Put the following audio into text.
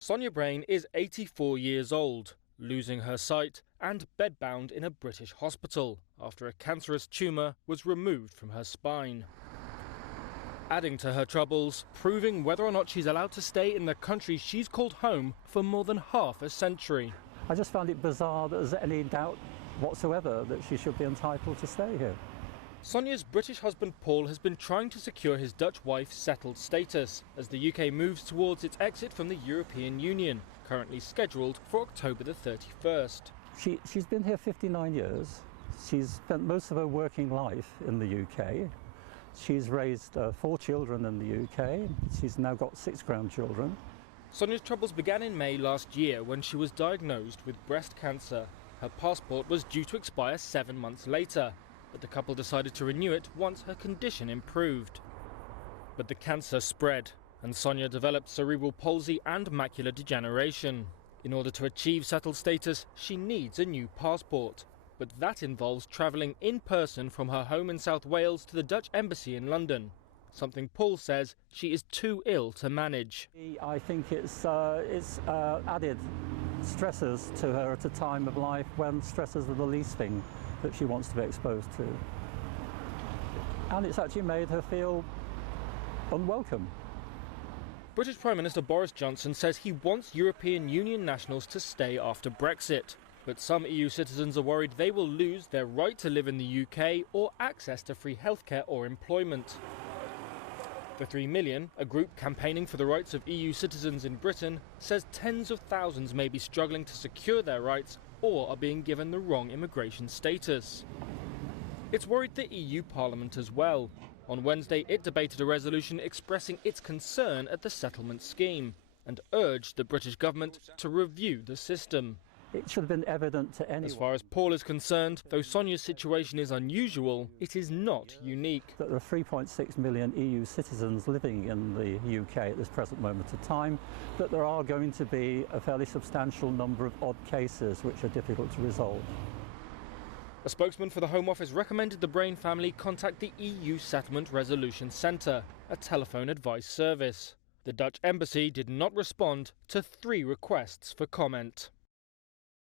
Sonja Brain is 84 years old, losing her sight and bedbound in a British hospital after a cancerous tumour was removed from her spine. Adding to her troubles, proving whether or not she's allowed to stay in the country she's called home for more than half a century. I just found it bizarre that there's any doubt whatsoever that she should be entitled to stay here. Sonja's British husband Paul has been trying to secure his Dutch wife's settled status as the UK moves towards its exit from the European Union, currently scheduled for October the 31st. She's been here 59 years. She's spent most of her working life in the UK. She's raised 4 children in the UK. She's now got 6 grandchildren. Sonja's troubles began in May last year when she was diagnosed with breast cancer. Her passport was due to expire 7 months later, but the couple decided to renew it once her condition improved. But the cancer spread, and Sonja developed cerebral palsy and macular degeneration. In order to achieve settled status, she needs a new passport. But that involves travelling in person from her home in South Wales to the Dutch embassy in London, something Paul says she is too ill to manage. I think it's added stresses to her at a time of life when stresses are the least thing that she wants to be exposed to. And it's actually made her feel unwelcome. British Prime Minister Boris Johnson says he wants European Union nationals to stay after Brexit. But some EU citizens are worried they will lose their right to live in the UK or access to free healthcare or employment. The 3 Million, a group campaigning for the rights of EU citizens in Britain, says tens of thousands may be struggling to secure their rights or are being given the wrong immigration status. It's worried the EU Parliament as well. On Wednesday, it debated a resolution expressing its concern at the settlement scheme and urged the British government to review the system. It should have been evident to anyone. As far as Paul is concerned, though Sonja's situation is unusual, it is not unique. That there are 3.6 million EU citizens living in the UK at this present moment of time, that there are going to be a fairly substantial number of odd cases which are difficult to resolve. A spokesman for the Home Office recommended the Brain family contact the EU Settlement Resolution Centre, a telephone advice service. The Dutch embassy did not respond to 3 requests for comment.